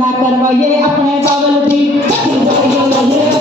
करवाइए अपने बावल भी